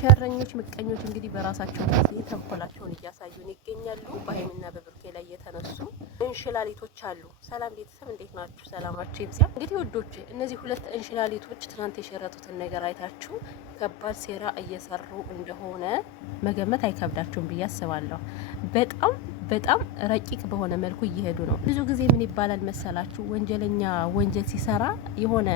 ሸረኞች ምቀኞች እንግዲህ በራሳቸው ጊዜ ተንኮላቸውን እያሳዩን ይገኛሉ። በሀይሚና በብሩኬ ላይ የተነሱ እንሽላሊቶች አሉ። ሰላም ቤተሰብ እንዴት ናችሁ? ሰላማችሁ ይብዛ። እንግዲህ ውዶች እነዚህ ሁለት እንሽላሊቶች ትናንት የሸረጡትን ነገር አይታችሁ ከባድ ሴራ እየሰሩ እንደሆነ መገመት አይከብዳችሁም ብዬ አስባለሁ። በጣም ረቂቅ በሆነ መልኩ እየሄዱ ነው። ብዙ ጊዜ ምን ይባላል መሰላችሁ? ወንጀለኛ ወንጀል ሲሰራ የሆነ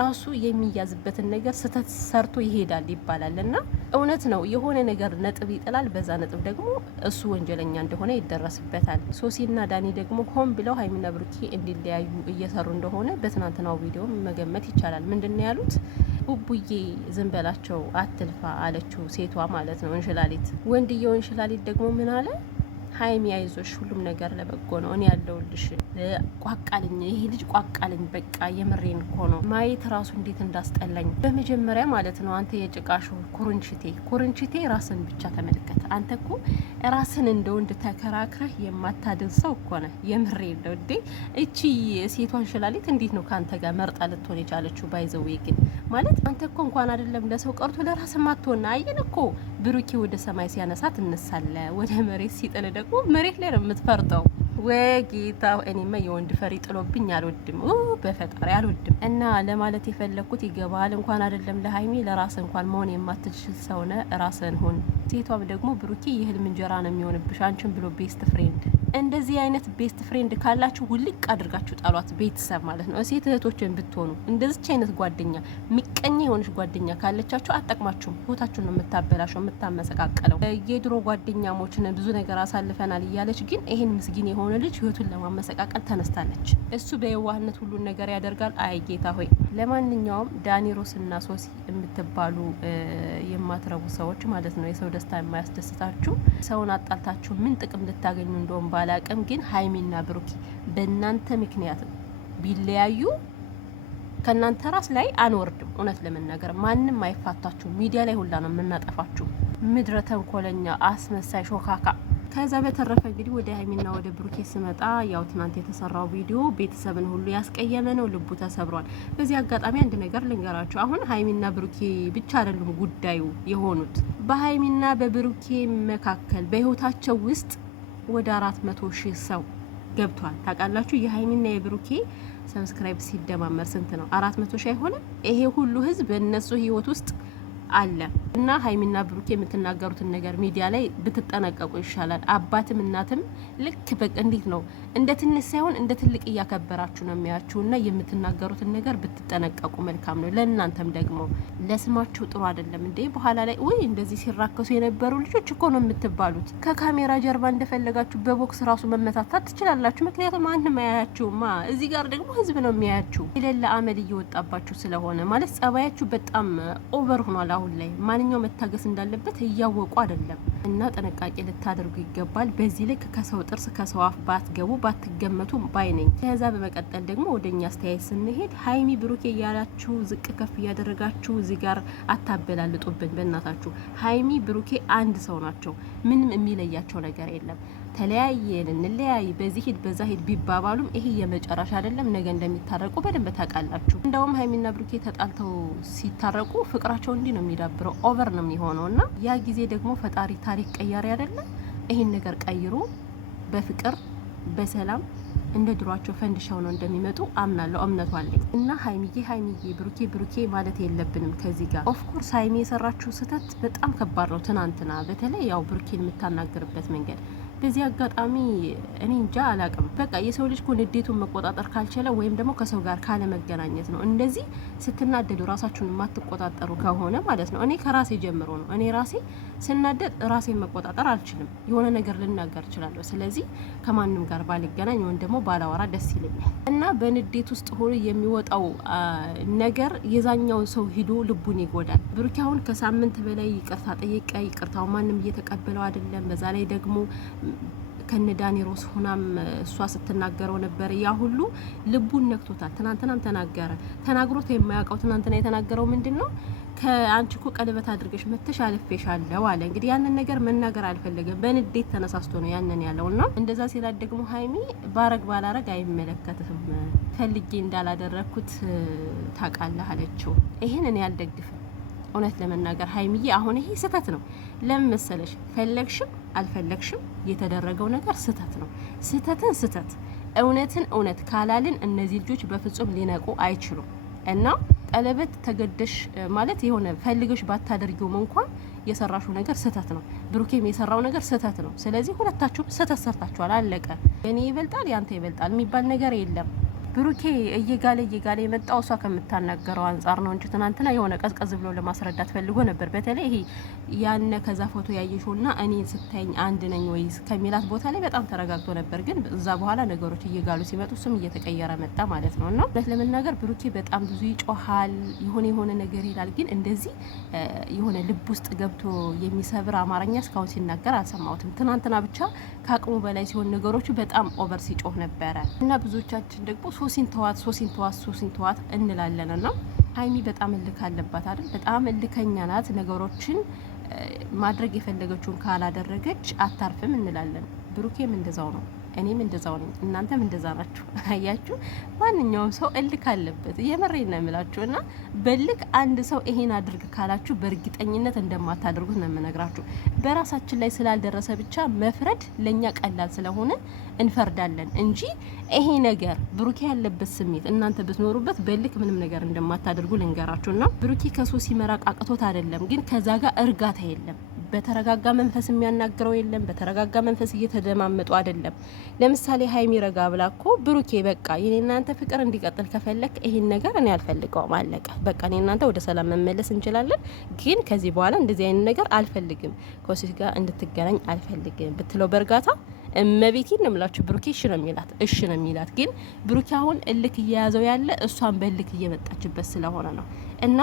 ራሱ የሚያዝበትን ነገር ስህተት ሰርቶ ይሄዳል ይባላል እና እውነት ነው። የሆነ ነገር ነጥብ ይጥላል። በዛ ነጥብ ደግሞ እሱ ወንጀለኛ እንደሆነ ይደረስበታል። ሶሲና ዳኒ ደግሞ ሆን ብለው ሀይሚና ብሩኬ እንዲለያዩ እየሰሩ እንደሆነ በትናንትናው ቪዲዮ መገመት ይቻላል። ምንድነው ያሉት? ቡቡዬ ዝም በላቸው አትልፋ አለችው፣ ሴቷ ማለት ነው እንሽላሊት። ወንድየው እንሽላሊት ደግሞ ምን አለ? ሀይሚ አይዞሽ፣ ሁሉም ነገር ለበጎ ነው፣ እኔ ያለሁልሽ። ቋቃልኝ፣ ይሄ ልጅ ቋቃልኝ፣ በቃ የምሬን እኮ ነው። ማየት ራሱ እንዴት እንዳስጠላኝ። በመጀመሪያ ማለት ነው አንተ የጭቃሹ ኩርንችቴ ራስን ብቻ ተመልከት። አንተ እኮ ራስን እንደ ወንድ ተከራክረህ የማታድን ሰው እኮ ነህ። የምሬን ነው እንዴ። እቺ ሴቷን ሽላሊት እንዴት ነው ከአንተ ጋር መርጣ ልትሆን የቻለችው? ባይዘዌ ግን ማለት አንተ እኮ እንኳን አይደለም ለሰው ቀርቶ ለራስ ማትሆን። አየን እኮ ብሩኬ ወደ ሰማይ ሲያነሳ ትነሳለ፣ ወደ መሬት ሲጥል ደግሞ መሬት ላይ ነው የምትፈርጠው። ወጌታ እኔማ የወንድ ፈሪ ጥሎብኝ አልወድም፣ በፈጣሪ አልወድም። እና ለማለት የፈለኩት ይገባል። እንኳን አይደለም ለሀይሚ ለራስ እንኳን መሆን የማትችል ሰውነ ራስን ሁን። ሴቷም ደግሞ ብሩኬ የህልም እንጀራ ነው የሚሆንብሽ አንቺን ብሎ ቤስት ፍሬንድ። እንደዚህ አይነት ቤስት ፍሬንድ ካላችሁ ውልቅ አድርጋችሁ ጣሏት። ቤተሰብ ማለት ነው። ሴት እህቶችን ብትሆኑ እንደዚች አይነት ጓደኛ ሚቀኛ የሆነች ጓደኛ ካለቻችሁ አጠቅማችሁም ህይወታችሁን ነው የምታበላሸው፣ የምታመሰቃቀለው። የድሮ ጓደኛሞችን ብዙ ነገር አሳልፈናል እያለች ግን ይሄን ምስጊን የሆነ ልጅ ህይወቱን ለማመሰቃቀል ተነስታለች። እሱ በየዋህነት ሁሉን ነገር ያደርጋል። አይ ጌታ ሆይ። ለማንኛውም ዳኒሮስ እና ሶሲ የምትባሉ የማትረቡ ሰዎች ማለት ነው፣ የሰው ደስታ የማያስደስታችሁ ሰውን አጣልታችሁ ምን ጥቅም ልታገኙ እንደሆን ባላቅም፣ ግን ሀይሚና ብሩኬ በእናንተ ምክንያት ቢለያዩ ከእናንተ ራስ ላይ አንወርድም። እውነት ለመናገር ማንም አይፋታችሁ። ሚዲያ ላይ ሁላ ነው የምናጠፋችሁ። ምድረ ተንኮለኛ አስመሳይ ሾካካ። ከዛ በተረፈ እንግዲህ ወደ ሀይሚና ወደ ብሩኬ ስመጣ ያው ትናንት የተሰራው ቪዲዮ ቤተሰብን ሁሉ ያስቀየመ ነው። ልቡ ተሰብሯል። በዚህ አጋጣሚ አንድ ነገር ልንገራችሁ። አሁን ሀይሚና ብሩኬ ብቻ አይደሉም ጉዳዩ የሆኑት። በሀይሚና በብሩኬ መካከል በህይወታቸው ውስጥ ወደ 400,000 ሰው ገብቷል። ታውቃላችሁ? የሀይሚና የብሩኬ ሰብስክራይብ ሲደማመር ስንት ነው? 400,000 አይሆንም? ይሄ ሁሉ ህዝብ በእነሱ ህይወት ውስጥ አለ እና ሀይሚና ብሩኬ የምትናገሩትን ነገር ሚዲያ ላይ ብትጠነቀቁ ይሻላል። አባትም እናትም ልክ በቃ እንዴት ነው እንደ ትንሽ ሳይሆን እንደ ትልቅ እያከበራችሁ ነው የሚያችሁ እና የምትናገሩትን ነገር ብትጠነቀቁ መልካም ነው። ለእናንተም ደግሞ ለስማችሁ ጥሩ አይደለም እንዴ። በኋላ ላይ ወይ እንደዚህ ሲራከሱ የነበሩ ልጆች እኮ ነው የምትባሉት። ከካሜራ ጀርባ እንደፈለጋችሁ በቦክስ ራሱ መመታታት ትችላላችሁ። ምክንያቱም ማንም አያያችሁማ። እዚህ ጋር ደግሞ ህዝብ ነው የሚያያችሁ። የሌለ አመል እየወጣባችሁ ስለሆነ ማለት ጸባያችሁ በጣም ኦቨር ሆኗል። አሁን ላይ ማንኛው መታገስ እንዳለበት እያወቁ አይደለም እና ጥንቃቄ ልታደርጉ ይገባል። በዚህ ልክ ከሰው ጥርስ ከሰው አፍ ባትገቡ ባትገመቱ ባይ ነኝ። ከዛ በመቀጠል ደግሞ ወደኛ አስተያየት ስንሄድ ሀይሚ ብሩኬ እያላችሁ ዝቅ ከፍ እያደረጋችሁ እዚህ ጋር አታበላልጡብን በእናታችሁ። ሀይሚ ብሩኬ አንድ ሰው ናቸው። ምንም የሚለያቸው ነገር የለም። ተለያየን እንለያይ በዚህ ሂድ በዛ ሂድ ቢባባሉም ይሄ የመጨረሻ አይደለም። ነገ እንደሚታረቁ በደንብ ታውቃላችሁ። እንደውም ሀይሚና ብሩኬ ተጣልተው ሲታረቁ ፍቅራቸው እንዲህ ነው የሚዳብረው፣ ኦቨር ነው የሚሆነው እና ያ ጊዜ ደግሞ ፈጣሪ ታሪክ ቀያሪ አይደለም። ይሄን ነገር ቀይሮ በፍቅር በሰላም እንደ ድሯቸው ፈንድሻው ነው እንደሚመጡ አምናለሁ፣ እምነቱ አለኝ እና ሀይሚዬ ብሩኬ ማለት የለብንም ከዚህ ጋር። ኦፍ ኮርስ ሀይሚ የሰራችው ስህተት በጣም ከባድ ነው። ትናንትና በተለይ ያው ብሩኬን የምታናገርበት መንገድ በዚህ አጋጣሚ እኔ እንጃ አላቅም። በቃ የሰው ልጅ እኮ ንዴቱን መቆጣጠር ካልቻለ ወይም ደግሞ ከሰው ጋር ካለ መገናኘት ነው። እንደዚህ ስትናደዱ ራሳችሁን የማትቆጣጠሩ ከሆነ ማለት ነው። እኔ ከራሴ ጀምሮ ነው። እኔ ራሴ ስናደድ ራሴን መቆጣጠር አልችልም። የሆነ ነገር ልናገር እችላለሁ። ስለዚህ ከማንም ጋር ባልገናኝ ወይም ደግሞ ባላወራ ደስ ይለኛል እና በንዴት ውስጥ ሆኖ የሚወጣው ነገር የዛኛውን ሰው ሂዶ ልቡን ይጎዳል። ብሩኬ አሁን ከሳምንት በላይ ይቅርታ ጠየቀ። ይቅርታው ማንም እየተቀበለው አይደለም። በዛ ላይ ደግሞ ከነዳኒ ሮስ ሆናም እሷ ስትናገረው ነበር። ያ ሁሉ ልቡን ነክቶታል። ትናንትናም ተናግሮት የማያውቀው ትናንትና የተናገረው ምንድነው? ከአንቺ እኮ ቀለበት አድርገሽ መተሽ አልፌሻለሁ አለ። እንግዲህ ያንን ነገር መናገር አልፈለገም። በንዴት ተነሳስቶ ነው ያንን ያለውና እንደዛ ሲላት ደግሞ ሀይሚ ባረግ ባላረግ አይመለከትም፣ ፈልጌ እንዳላደረኩት ታውቃለህ አለችው። ይሄን እኔ አልደግፍም። እውነት ለመናገር ሀይሚዬ አሁን ይሄ ስህተት ነው። ለምን መሰለሽ? ፈለግሽም አልፈለግሽም የተደረገው ነገር ስህተት ነው። ስህተትን ስህተት፣ እውነትን እውነት ካላልን እነዚህ ልጆች በፍጹም ሊነቁ አይችሉም። እና ቀለበት ተገደሽ ማለት የሆነ ፈልገሽ ባታደርጊውም እንኳን የሰራሽው ነገር ስህተት ነው። ብሩኬም የሰራው ነገር ስህተት ነው። ስለዚህ ሁለታችሁም ስህተት ሰርታችኋል። አለቀ። የኔ ይበልጣል ያንተ ይበልጣል የሚባል ነገር የለም። ብሩኬ እየጋለ የመጣው እሷ ከምታናገረው አንጻር ነው እንጂ ትናንትና የሆነ ቀዝቀዝ ብሎ ለማስረዳት ፈልጎ ነበር። በተለይ ይሄ ያነ ከዛ ፎቶ ያየሽውና እኔ ስታይኝ አንድ ነኝ ወይስ ከሚላት ቦታ ላይ በጣም ተረጋግቶ ነበር። ግን እዛ በኋላ ነገሮች እየጋሉ ሲመጡ እሱም እየተቀየረ መጣ ማለት ነው። እና ለመናገር ብሩኬ በጣም ብዙ ይጮሃል፣ የሆነ ነገር ይላል። ግን እንደዚህ የሆነ ልብ ውስጥ ገብቶ የሚሰብር አማርኛ እስካሁን ሲናገር አልሰማሁትም። ትናንትና ብቻ ከአቅሙ በላይ ሲሆን ነገሮቹ በጣም ኦቨር ሲጮህ ነበረ እና ብዙዎቻችን ደግሞ ሶሲን ተዋት እንላለን። እና ሀይሚ በጣም እልክ አለባት አይደል? በጣም እልከኛ ናት። ነገሮችን ማድረግ የፈለገችውን ካላደረገች አታርፍም እንላለን። ብሩኬም እንደዛው ነው። እኔም እንደዛው ነኝ። እናንተም እንደዛ ናችሁ። አያችሁ፣ ማንኛውም ሰው እልክ አለበት። የመሬን ነው የምላችሁ። እና በልክ አንድ ሰው ይሄን አድርግ ካላችሁ በእርግጠኝነት እንደማታደርጉት ነው የምነግራችሁ። በራሳችን ላይ ስላልደረሰ ብቻ መፍረድ ለኛ ቀላል ስለሆነ እንፈርዳለን እንጂ ይሄ ነገር ብሩኬ ያለበት ስሜት እናንተ ብትኖሩበት በልክ ምንም ነገር እንደማታደርጉ ልንገራችሁና ብሩኬ ከሶሲ መራቅ አቅቶት አይደለም፣ ግን ከዛ ጋር እርጋታ የለም። በተረጋጋ መንፈስ የሚያናግረው የለም። በተረጋጋ መንፈስ እየተደማመጡ አይደለም። ለምሳሌ ሀይሚ ረጋ ብላ እኮ ብሩኬ በቃ የኔ እናንተ ፍቅር እንዲቀጥል ከፈለክ ይሄን ነገር እኔ አልፈልገውም፣ አለቀ በቃ እኔ እናንተ ወደ ሰላም መመለስ እንችላለን፣ ግን ከዚህ በኋላ እንደዚህ አይነት ነገር አልፈልግም፣ ከወሲት ጋር እንድትገናኝ አልፈልግም ብትለው በእርጋታ እመቤቴን ነው የምላችሁ ብሩኬ እሺ ነው የሚላት። ግን ብሩኬ አሁን እልክ እየያዘው ያለ እሷን በእልክ እየመጣችበት ስለሆነ ነው። እና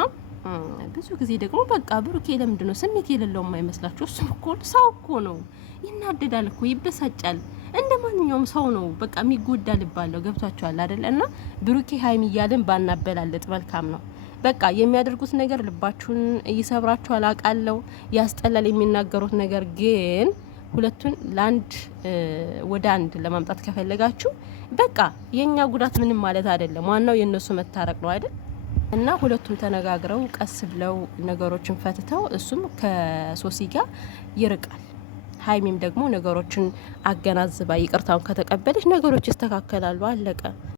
ብዙ ጊዜ ደግሞ በቃ ብሩኬ ለምንድን ነው ስሜት የሌለው የማይመስላችሁ? እሱ እኮ ሰው እኮ ነው፣ ይናደዳል እኮ ይበሳጫል፣ እንደ ማንኛውም ሰው ነው። በቃ የሚጎዳ ልብ አለው። ገብቷችኋል አይደል? እና ብሩኬ ሀይሚ እያልን ባናበላልጥ መልካም ነው። በቃ የሚያደርጉት ነገር ልባችሁን ይሰብራችኋል አውቃለሁ፣ ያስጠላል የሚናገሩት ነገር። ግን ሁለቱን ለአንድ ወደ አንድ ለማምጣት ከፈለጋችሁ በቃ የኛ ጉዳት ምንም ማለት አይደለም። ዋናው የእነሱ መታረቅ ነው አይደል? እና ሁለቱም ተነጋግረው ቀስ ብለው ነገሮችን ፈትተው እሱም ከሶሲ ጋር ይርቃል። ሀይሚም ደግሞ ነገሮችን አገናዝባ ይቅርታውን ከተቀበለች ነገሮች ይስተካከላሉ። አለቀ።